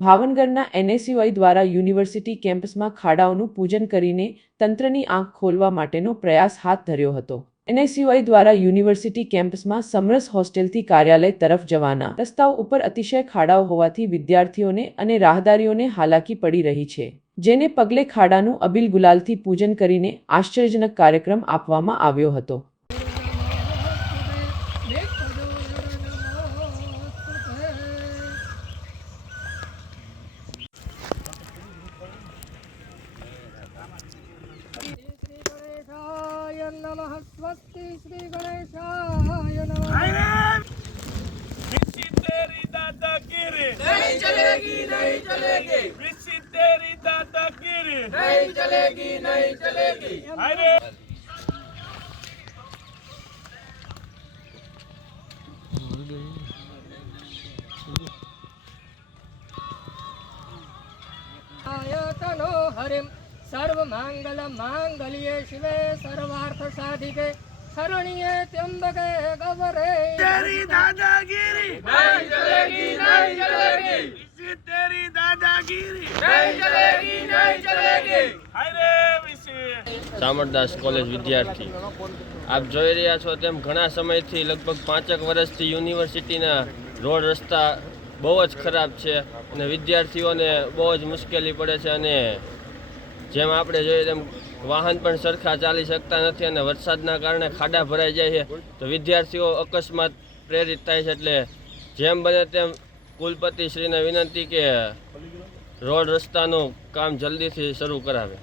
ભાવનગરના NSUI દ્વારા university કેમ્પસમાં ખાડાઓનું પૂજન કરીને તંત્રની આંખ ખોલવા માટેનો પ્રયાસ હાથ ધર્યો હતો। NSUI દ્વારા યુનિવર્સિટી કેમ્પસમાં સમરસ હોસ્ટેલથી કાર્યાલય તરફ જવાના રસ્તાઓ ઉપર અતિશય ખાડાઓ હોવાથી વિદ્યાર્થીઓને અને રાહદારીઓને હાલાકી પડી રહી છે, જેને પગલે ખાડાનું અબીલ ગુલાલથી પૂજન કરીને આશ્ચર્યજનક કાર્યક્રમ આપવામાં આવ્યો હતો। नमः स्वस्ति श्री गणेशाय नमः। तेरी दादागिरी नहीं चलेगी, नहीं चलेगी, तेरी दादागिरी नहीं चलेगी, नहीं चलेगी। अरे आयतनो हरिम सर्व मांगल मांगल्ये शिवे सर्वार्थ साधिके शरण्ये त्र्यंबके गौरे। तेरी दादागिरी नहीं चलेगी, नहीं चलेगी, तेरी दादागिरी नहीं चलेगी, नहीं चलेगी। अरे विશે ચામરદાસ કોલેજ વિદ્યાર્થી આપ જોઈ રહ્યા છો તેમ ઘણા સમયથી લગભગ 5 વર્ષથી યુનિવર્સિટીના રોડ રસ્તા બહુ જ ખરાબ છે અને વિદ્યાર્થીઓને બહુ જ મુશ્કેલી પડે છે અને જેમ આપણે જોઈએ તેમ વાહન પણ સરખા ચાલી શકતા નથી અને વરસાદના કારણે ખાડા ભરાઈ જાય છે તો વિદ્યાર્થીઓ અકસ્માત પ્રેરિત થાય છે। એટલે જેમ બને તેમ કુલપતિશ્રીને વિનંતી કે રોડ રસ્તાનું કામ જલ્દીથી શરૂ કરાવે।